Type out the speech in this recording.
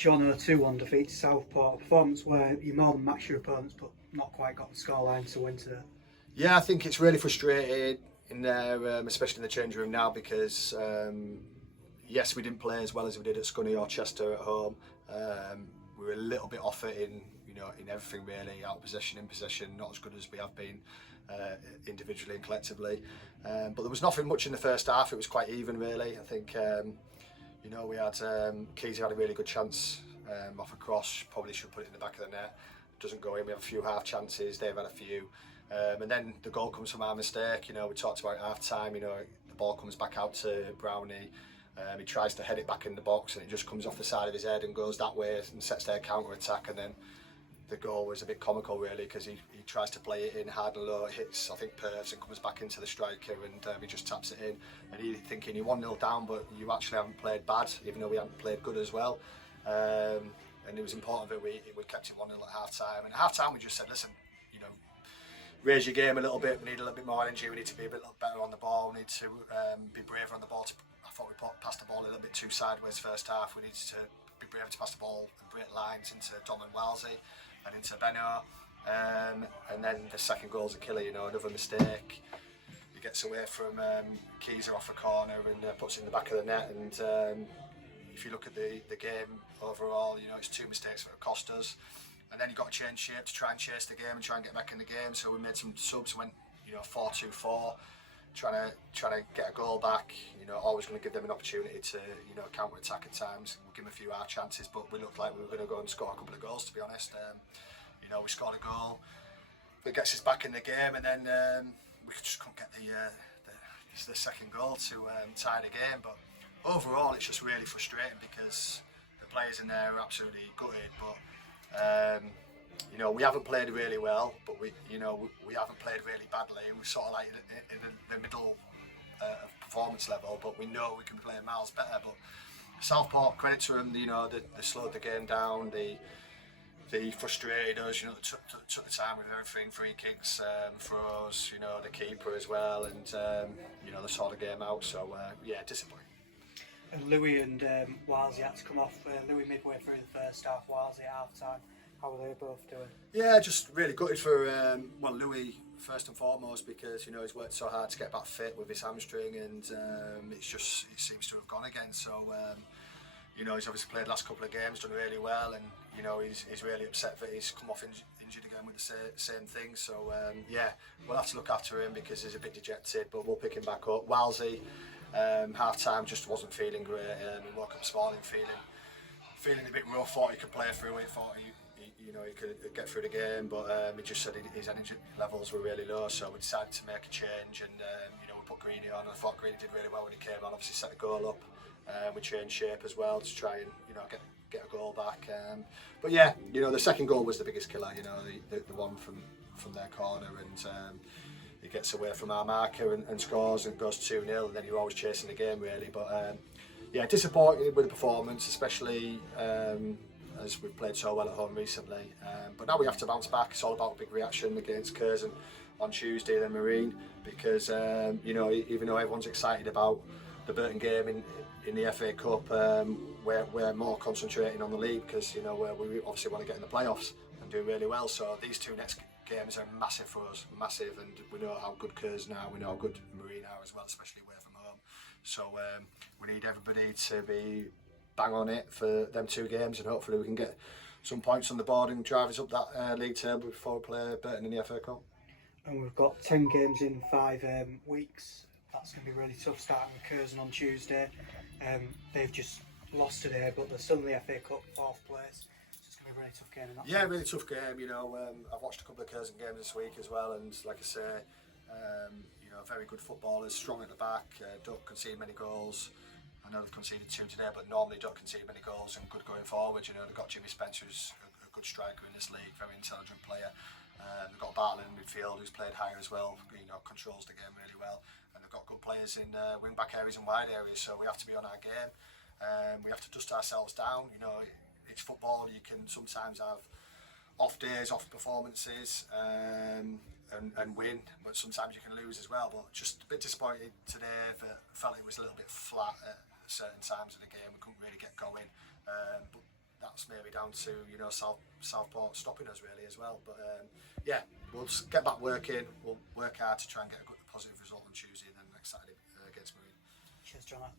Jono 2-1 defeat to Southport, a performance where you more than matched your opponents but not quite got the scoreline to win today. Yeah, I think it's really frustrating in there, especially in the change room now, because yes, we didn't play as well as we did at Scunny or Chester at home. We were a little bit off it in everything really, out of possession, in possession, not as good as we have been individually and collectively. But there was nothing much in the first half. It was quite even really. I think we had Keys had a really good chance off a cross. Probably should put it in the back of the net. Doesn't go in. We have a few half chances. They've had a few. And then the goal comes from our mistake. We talked about half time. The ball comes back out to Brownie. He tries to head it back in the box, and it just comes off the side of his head and goes that way and sets their counter attack. And then the goal was a bit comical, really, because he tries to play it in hard and low. It hits, I think, Perths and comes back into the striker, and he just taps it in. And he's thinking you're 1-0 down, but you actually haven't played bad, even though we haven't played good as well. And it was important that we kept it 1-0 at half time. And at half time, we just said, listen, raise your game a little bit. We need a little bit more energy. We need to be a bit better on the ball. We need to be braver on the ball. I thought we passed the ball a little bit too sideways first half. We needed to be braver to pass the ball and break lines into Dom and Walsey and into Benno. And then the second goal's a killer, another mistake. He gets away from Keyser off a corner and puts it in the back of the net. And if you look at the game overall, it's two mistakes that have cost us. And then you've got to change shape to try and chase the game and try and get back in the game. So we made some subs, went 4-2-4, trying to get a goal back. Always going to give them an opportunity to counter attack at times. We'll give them a few hard chances, but we looked like we were going to go and score a couple of goals. To be honest, we scored a goal that gets us back in the game, and then we just couldn't get the second goal to tie the game. But overall, it's just really frustrating because the players in there are absolutely gutted, but. We haven't played really well, but we haven't played really badly. We're sort of like in the middle of performance level, but we know we can play miles better. But Southport, credit to them, they slowed the game down. They frustrated us. They took the time with everything, free kicks, throws. The keeper as well, and they saw the game out. So disappointing. And Louis and Walsey had to come off. Louis midway through the first half, Walsey at half time. How were they both doing? Yeah, just really gutted for Louis first and foremost, because he's worked so hard to get back fit with his hamstring, and it seems to have gone again. So he's obviously played the last couple of games, done really well, and he's really upset that he's come off injured again with the same thing. So we'll have to look after him because he's a bit dejected, but we'll pick him back up. Walsey. Half time just wasn't feeling great. He woke up this morning feeling a bit rough. Thought he could play through it. Thought he could get through the game, but he just said his energy levels were really low. So we decided to make a change, and we put Greeny on. And I thought Greeny did really well when he came on. Obviously set the goal up. We changed shape as well to try and get a goal back. But the second goal was the biggest killer. The one from their corner, and. He gets away from our marker and scores and goes 2-0, and then you're always chasing the game really. But disappointed with the performance, especially as we've played so well at home recently. But now we have to bounce back. It's all about a big reaction against Curzon on Tuesday, then Marine, because even though everyone's excited about the Burton game in the FA Cup, we're more concentrating on the league because we obviously want to get in the playoffs and do really well. So these two next games are massive for us, massive, and we know how good Curzon are, we know how good Marine are as well, especially away from home. So we need everybody to be bang on it for them two games, and hopefully we can get some points on the board and drive us up that league table before we play Burton in the FA Cup. And we've got 10 games in 5 weeks. That's going to be really tough, starting with Curzon on Tuesday. They've just lost today, but they're still in the FA Cup 4th place. A really tough game. Really tough game. I've watched a couple of Curzon games this week as well, and like I say, very good footballers, strong at the back, don't concede many goals. I know they've conceded 2 today, but normally don't concede many goals and good going forward. They've got Jimmy Spencer, who's a good striker in this league, very intelligent player. They've got Bartlett in midfield, who's played higher as well, controls the game really well, and they've got good players in wing back areas and wide areas. So we have to be on our game. We have to dust ourselves down. It's football. You can sometimes have off days, off performances, and win, but sometimes you can lose as well. But just a bit disappointed today. Felt it was a little bit flat at certain times of the game. We couldn't really get going. But that's maybe down to Southport stopping us really as well. But yeah, we'll just get back working. We'll work hard to try and get a good positive result on Tuesday and then next Saturday against Marine. Cheers, Jono.